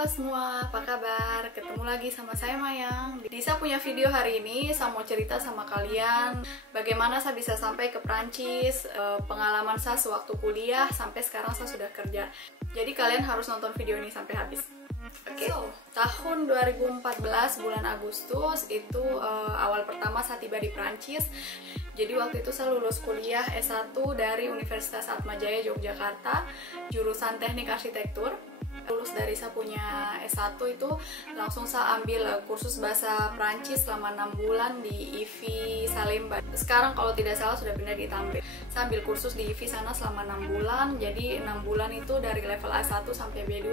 Halo semua, apa kabar? Ketemu lagi sama saya Mayang. Di saya punya video hari ini, saya mau cerita sama kalian bagaimana saya bisa sampai ke Prancis, pengalaman saya sewaktu kuliah sampai sekarang saya sudah kerja. Jadi kalian harus nonton video ini sampai habis. Oke, tahun 2014 bulan Agustus itu awal pertama saya tiba di Prancis. Jadi waktu itu saya lulus kuliah S1 dari Universitas Atmajaya Yogyakarta, jurusan Teknik Arsitektur. Lulus dari saya punya S1 itu langsung saya ambil kursus bahasa Prancis selama 6 bulan di IFI Salemba. Sekarang kalau tidak salah sudah pindah di Tampere. Saya ambil kursus di IFI sana selama 6 bulan. Jadi 6 bulan itu dari level A1 sampai B2.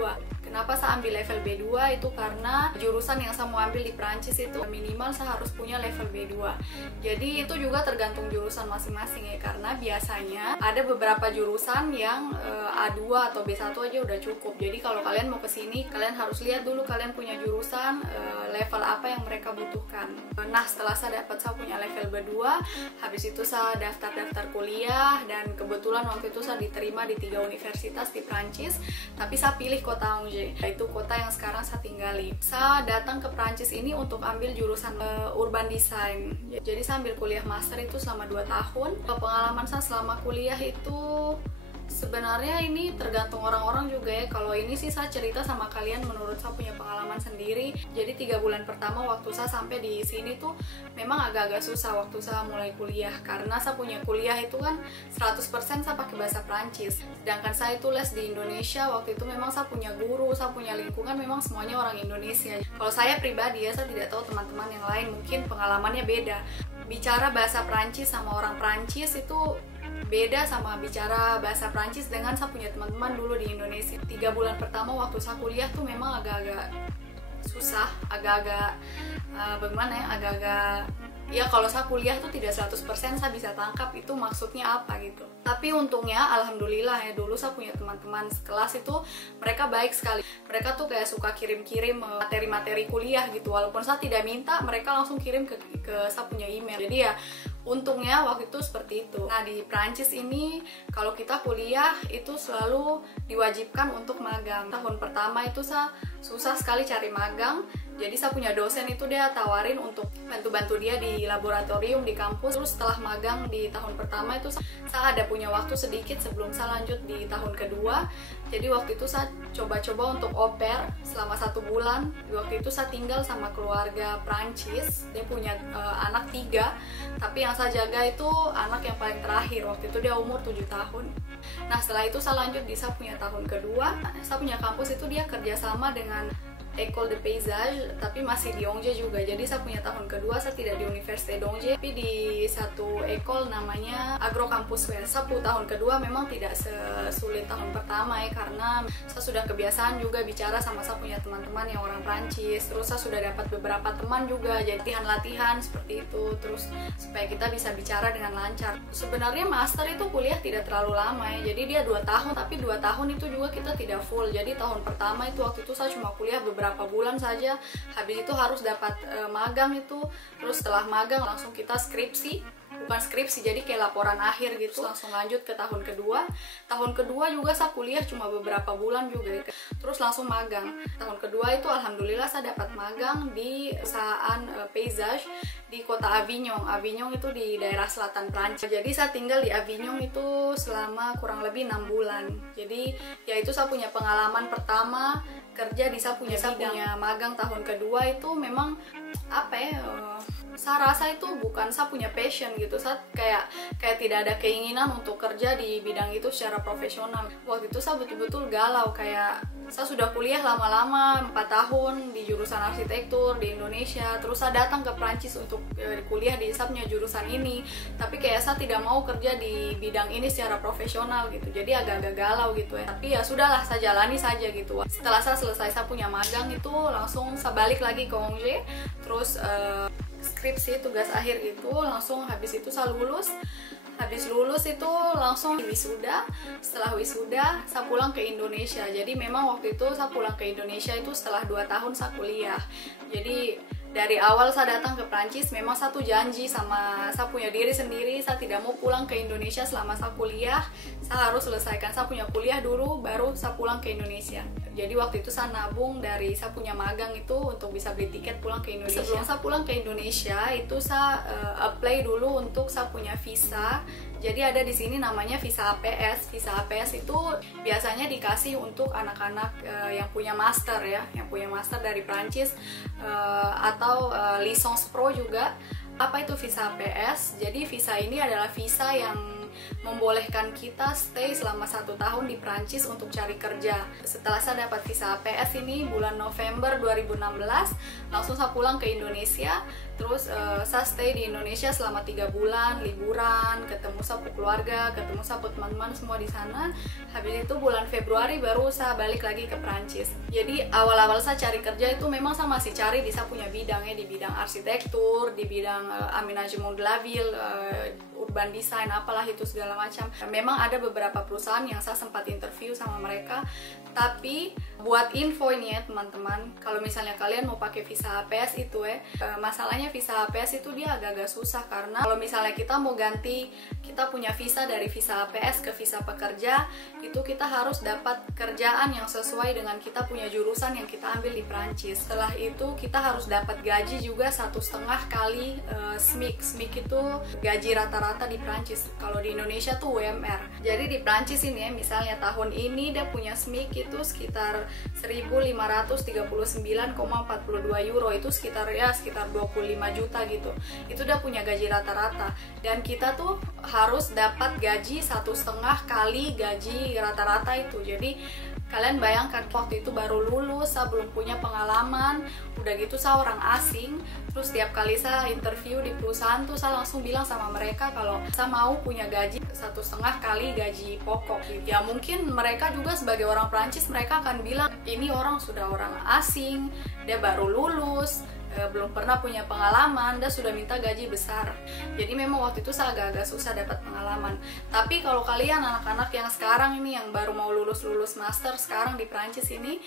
Kenapa saya ambil level B2? Itu karena jurusan yang saya mau ambil di Prancis itu minimal saya harus punya level B2. Jadi itu juga tergantung jurusan masing-masing ya, karena biasanya ada beberapa jurusan yang A2 atau B1 aja udah cukup. Jadi kalau kalian mau kesini, kalian harus lihat dulu kalian punya jurusan level apa yang mereka butuhkan. Nah, setelah saya punya level B2, habis itu saya daftar kuliah, dan kebetulan waktu itu saya diterima di 3 universitas di Prancis, tapi saya pilih kota Angers, yaitu kota yang sekarang saya tinggali. Saya datang ke Prancis ini untuk ambil jurusan urban design. Jadi saya ambil kuliah master itu selama 2 tahun. Pengalaman saya selama kuliah itu sebenarnya ini tergantung orang-orang juga ya. Kalau ini sih saya cerita sama kalian menurut saya punya pengalaman sendiri. Jadi 3 bulan pertama waktu saya sampai di sini tuh memang agak-agak susah waktu saya mulai kuliah, karena saya punya kuliah itu kan 100% saya pakai bahasa Prancis. Sedangkan saya itu les di Indonesia, waktu itu memang saya punya guru, saya punya lingkungan memang semuanya orang Indonesia. Kalau saya pribadi ya, saya tidak tahu teman-teman yang lain mungkin pengalamannya beda. Bicara bahasa Prancis sama orang Prancis itu beda sama bicara bahasa Prancis dengan saya punya teman-teman dulu di Indonesia. 3 bulan pertama waktu saya kuliah tuh memang agak-agak susah, agak-agak bagaimana ya, agak-agak ya kalau saya kuliah tuh tidak 100% saya bisa tangkap itu maksudnya apa gitu. Tapi untungnya alhamdulillah ya, dulu saya punya teman-teman sekelas itu mereka baik sekali. Mereka tuh kayak suka kirim-kirim materi-materi kuliah gitu. Walaupun saya tidak minta, mereka langsung kirim ke saya punya email. Jadi ya untungnya waktu itu seperti itu. Nah, di Prancis ini kalau kita kuliah itu selalu diwajibkan untuk magang. Tahun pertama itu saya susah sekali cari magang. Jadi saya punya dosen itu dia tawarin untuk bantu-bantu dia di laboratorium di kampus. Terus setelah magang di tahun pertama itu saya ada punya waktu sedikit sebelum saya lanjut di tahun kedua. Jadi waktu itu saya coba-coba untuk au pair selama 1 bulan. Waktu itu saya tinggal sama keluarga Prancis. Dia punya anak 3, tapi yang saya jaga itu anak yang paling terakhir. Waktu itu dia umur 7 tahun. Nah, setelah itu saya lanjut di saya punya tahun kedua. Saya punya kampus itu dia kerjasama dengan École de Paysage, tapi masih di Angers juga. Jadi saya punya tahun kedua, saya tidak di Université d'Angers, tapi di satu ekol namanya Agro Campus West. Saya tahun kedua memang tidak sesulit tahun pertama ya, karena saya sudah kebiasaan juga bicara sama saya punya teman-teman yang orang Prancis. Terus saya sudah dapat beberapa teman juga, jadi latihan-latihan seperti itu. Terus supaya kita bisa bicara dengan lancar. Sebenarnya master itu kuliah tidak terlalu lama ya, jadi dia 2 tahun, tapi 2 tahun itu juga kita tidak full. Jadi tahun pertama itu waktu itu saya cuma kuliah beberapa bulan saja, habis itu harus dapat magang itu. Terus setelah magang langsung kita skripsi, bukan skripsi, jadi kayak laporan akhir gitu. Langsung lanjut ke tahun kedua. Tahun kedua juga saya kuliah cuma beberapa bulan juga, terus langsung magang. Tahun kedua itu alhamdulillah saya dapat magang di perusahaan Paysage di kota Avignon. Avignon itu di daerah selatan Prancis. Jadi saya tinggal di Avignon itu selama kurang lebih 6 bulan. Jadi ya itu saya punya pengalaman pertama kerja di saya punya magang. Tahun kedua itu memang apa ya, saya rasa itu bukan saya punya passion gitu. Saya kayak tidak ada keinginan untuk kerja di bidang itu secara profesional. Waktu itu saya betul-betul galau, kayak saya sudah kuliah lama-lama 4 tahun di jurusan arsitektur di Indonesia, terus saya datang ke Prancis untuk kuliah di saya punya jurusan ini, tapi kayak saya tidak mau kerja di bidang ini secara profesional gitu. Jadi agak-agak galau gitu ya. Tapi ya sudahlah, saya jalani saja gitu. Setelah saya selesai saya punya magang itu langsung saya balik lagi ke Angers. Terus skripsi tugas akhir itu langsung, habis itu saya lulus. Habis lulus itu langsung wisuda. Setelah wisuda saya pulang ke Indonesia. Jadi memang waktu itu saya pulang ke Indonesia itu setelah 2 tahun saya kuliah. Jadi Dari awal saya datang ke Prancis memang satu janji sama saya punya diri sendiri, saya tidak mau pulang ke Indonesia selama saya kuliah. Saya harus selesaikan saya punya kuliah dulu, baru saya pulang ke Indonesia. Jadi waktu itu saya nabung dari saya punya magang itu untuk bisa beli tiket pulang ke Indonesia. Sebelum saya pulang ke Indonesia itu saya apply dulu untuk saya punya visa. Jadi ada di sini namanya visa APS. Visa APS itu biasanya dikasih untuk anak-anak yang punya master ya, yang punya master dari Prancis atau licence pro juga. Apa itu visa APS? Jadi visa ini adalah visa yang membolehkan kita stay selama 1 tahun di Prancis untuk cari kerja. Setelah saya dapat visa APS ini bulan November 2016, langsung saya pulang ke Indonesia. Terus saya stay di Indonesia selama 3 bulan, liburan, ketemu sama keluarga, ketemu sama teman-teman semua di sana. Habis itu bulan Februari baru saya balik lagi ke Prancis. Jadi awal-awal saya cari kerja itu memang saya masih cari di saya punya bidangnya, di bidang arsitektur, di bidang aménagement de la ville, urban design, apalah itu segala macam. Memang ada beberapa perusahaan yang saya sempat interview sama mereka, tapi buat info ini ya teman-teman, kalau misalnya kalian mau pakai visa APS itu masalahnya visa APS itu dia agak-agak susah, karena kalau misalnya kita mau ganti, kita punya visa dari visa APS ke visa pekerja, itu kita harus dapat kerjaan yang sesuai dengan kita punya jurusan yang kita ambil di Prancis. Setelah itu kita harus dapat gaji juga 1,5 kali SMIC. SMIC itu gaji rata-rata di Prancis. Kalau di Indonesia tuh UMR. Jadi di Prancis ini ya, misalnya tahun ini dia punya SMIC itu sekitar 1.539,42 euro, itu sekitar 25 juta gitu. Itu udah punya gaji rata-rata, dan kita tuh harus dapat gaji 1,5 kali gaji rata-rata itu. Jadi kalian bayangkan, waktu itu baru lulus, saya belum punya pengalaman, udah gitu saya orang asing. Terus tiap kali saya interview di perusahaan tuh saya langsung bilang sama mereka kalau saya mau punya gaji 1,5 kali gaji pokok gitu. Ya mungkin mereka juga sebagai orang Prancis, mereka akan bilang ini orang sudah orang asing, dia baru lulus, belum pernah punya pengalaman, dia sudah minta gaji besar. Jadi memang waktu itu saya agak-agak susah dapat pengalaman. Tapi kalau kalian anak-anak yang sekarang ini yang baru mau lulus master sekarang di Prancis ini,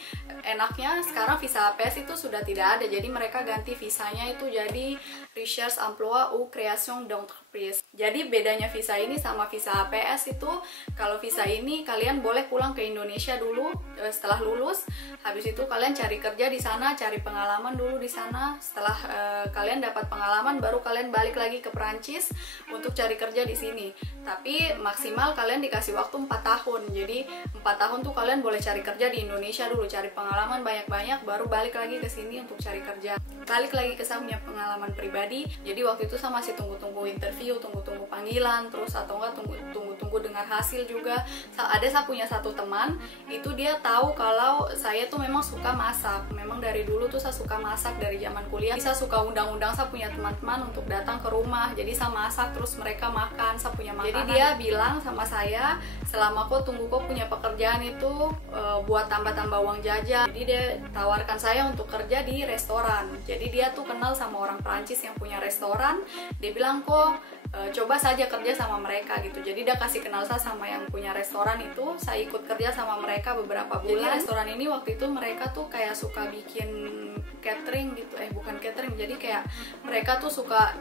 enaknya sekarang visa APS itu sudah tidak ada. Jadi mereka ganti visanya itu jadi Recherche Emploi ou Création d'entreprise. Jadi bedanya visa ini sama visa APS itu, kalau visa ini kalian boleh pulang ke Indonesia dulu setelah lulus. Habis itu kalian cari kerja di sana, cari pengalaman dulu di sana. Setelah kalian dapat pengalaman, baru kalian balik lagi ke Prancis untuk cari kerja di sini. Tapi maksimal kalian dikasih waktu 4 tahun. Jadi 4 tahun tuh kalian boleh cari kerja di Indonesia dulu, cari pengalaman banyak-banyak, baru balik lagi ke sini untuk cari kerja. Balik lagi ke saya punya pengalaman pribadi. Jadi waktu itu saya masih tunggu-tunggu interview, tunggu-tunggu panggilan, terus atau enggak tunggu-tunggu dengar hasil juga. Saya punya satu teman, itu dia tahu kalau saya tuh memang suka masak. Memang dari dulu tuh saya suka masak dari zaman kuliah. Saya suka undang-undang saya punya teman-teman untuk datang ke rumah. Jadi saya masak, terus mereka makan, saya punya makanan. Jadi dia bilang sama saya, selama kau tunggu kau punya pekerjaan itu buat tambah-tambah uang jajan. Jadi dia tawarkan saya untuk kerja di restoran. Jadi dia tuh kenal sama orang Prancis yang punya restoran. Dia bilang kok coba saja kerja sama mereka gitu. Jadi dia kasih kenal saya sama yang punya restoran itu. Saya ikut kerja sama mereka beberapa bulan. Jadi restoran ini waktu itu mereka tuh kayak suka bikin catering gitu, bukan catering, jadi kayak mereka tuh suka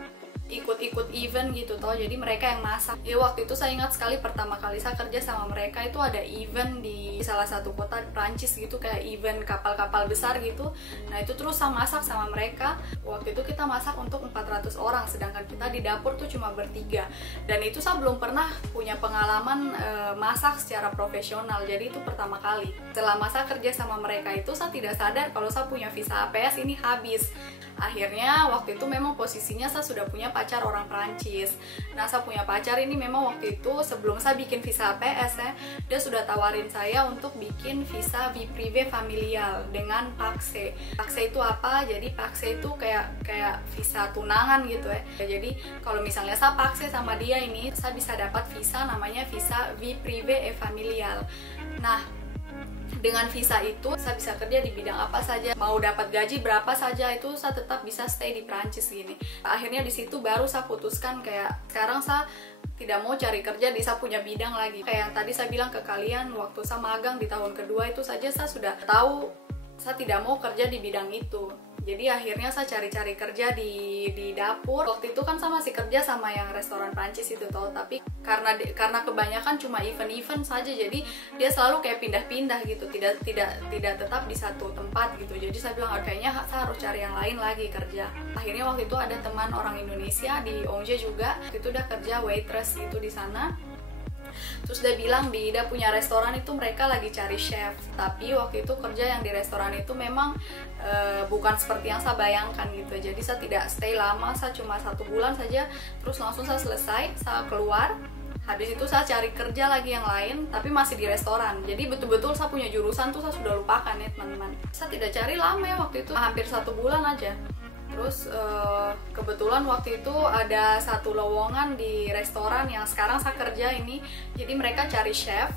ikut-ikut event gitu toh, jadi mereka yang masak. Ya waktu itu saya ingat sekali pertama kali saya kerja sama mereka itu ada event di salah satu kota di Prancis gitu, kayak event kapal-kapal besar gitu. Nah itu terus saya masak sama mereka. Waktu itu kita masak untuk 400 orang, sedangkan kita di dapur tuh cuma bertiga. Dan itu saya belum pernah punya pengalaman masak secara profesional, jadi itu pertama kali. Setelah masa kerja sama mereka itu saya tidak sadar kalau saya punya visa APS ini habis. Akhirnya waktu itu memang posisinya saya sudah punya pacar orang Prancis. Nah saya punya pacar ini memang waktu itu sebelum saya bikin visa APS dia sudah tawarin saya untuk bikin visa vie privée familial dengan PACSE. PACSE itu apa? Jadi PACSE itu kayak visa tunangan gitu ya. Jadi kalau misalnya saya PACSE sama dia ini, saya bisa dapat visa namanya visa vie privée et familial. Nah dengan visa itu saya bisa kerja di bidang apa saja, mau dapat gaji berapa saja, itu saya tetap bisa stay di Prancis gini. Akhirnya di situ baru saya putuskan kayak sekarang saya tidak mau cari kerja di saya punya bidang lagi. Kayak yang tadi saya bilang ke kalian, waktu saya magang di tahun kedua itu saja saya sudah tahu saya tidak mau kerja di bidang itu. Jadi akhirnya saya cari-cari kerja di dapur. Waktu itu kan saya masih kerja sama yang restoran Prancis itu toh, tapi karena kebanyakan cuma event-event saja, jadi dia selalu kayak pindah-pindah gitu, tidak tetap di satu tempat gitu. Jadi saya bilang kayaknya saya harus cari yang lain lagi kerja. Akhirnya waktu itu ada teman orang Indonesia di Angers juga, itu udah kerja waitress itu di sana. Terus dia bilang dia punya restoran itu mereka lagi cari chef, tapi waktu itu kerja yang di restoran itu memang bukan seperti yang saya bayangkan gitu. Jadi saya tidak stay lama, saya cuma 1 bulan saja, terus langsung saya selesai, saya keluar. Habis itu saya cari kerja lagi yang lain, tapi masih di restoran. Jadi betul-betul saya punya jurusan tuh saya sudah lupakan ya teman-teman. Saya tidak cari lama ya waktu itu, hampir 1 bulan aja. Terus kebetulan waktu itu ada satu lowongan di restoran yang sekarang saya kerja ini. Jadi mereka cari chef,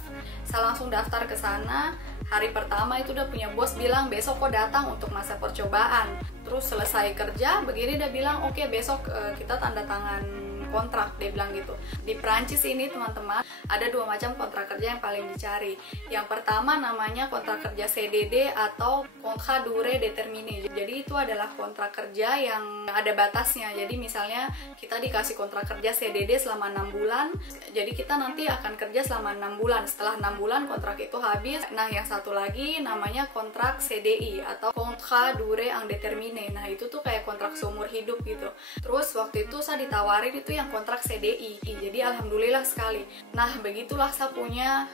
saya langsung daftar ke sana. Hari pertama itu udah punya bos bilang besok kok datang untuk masa percobaan. Terus selesai kerja begini dia bilang oke, besok kita tanda tangan kontrak, dia bilang gitu. Di Prancis ini teman-teman ada 2 macam kontrak kerja yang paling dicari. Yang pertama namanya kontrak kerja CDD atau contrat durée déterminée. Jadi itu adalah kontrak kerja yang ada batasnya. Jadi misalnya kita dikasih kontrak kerja CDD selama 6 bulan, jadi kita nanti akan kerja selama 6 bulan. Setelah 6 bulan kontrak itu habis. Nah yang satu lagi namanya kontrak CDI atau contrat durée indéterminée. Nah itu tuh kayak kontrak seumur hidup gitu. Terus waktu itu saya ditawarin itu yang kontrak CDI, jadi alhamdulillah sekali. Nah begitulah saya punya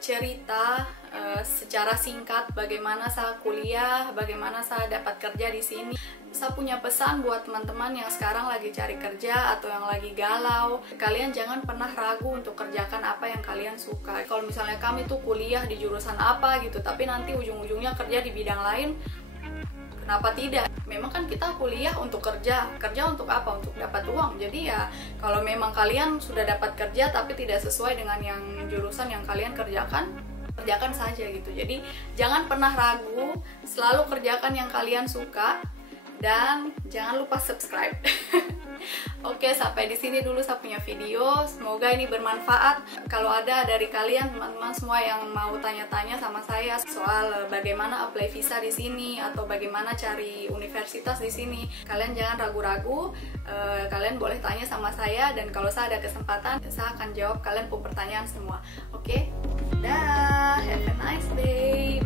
cerita secara singkat bagaimana saya kuliah, bagaimana saya dapat kerja di sini. Saya punya pesan buat teman-teman yang sekarang lagi cari kerja atau yang lagi galau, kalian jangan pernah ragu untuk kerjakan apa yang kalian suka. Kalau misalnya kami tuh kuliah di jurusan apa gitu, tapi nanti ujung-ujungnya kerja di bidang lain, kenapa tidak? Memang kan kita kuliah untuk kerja untuk apa? Untuk dapat uang. Jadi ya kalau memang kalian sudah dapat kerja tapi tidak sesuai dengan yang jurusan yang kalian kerjakan saja gitu. Jadi jangan pernah ragu, selalu kerjakan yang kalian suka dan jangan lupa subscribe. Oke, sampai di sini dulu saya punya video. Semoga ini bermanfaat. Kalau ada dari kalian teman-teman semua yang mau tanya-tanya sama saya soal bagaimana apply visa di sini atau bagaimana cari universitas di sini, kalian jangan ragu-ragu. Kalian boleh tanya sama saya dan kalau saya ada kesempatan, saya akan jawab kalian pertanyaan semua. Oke, dah, have a nice day.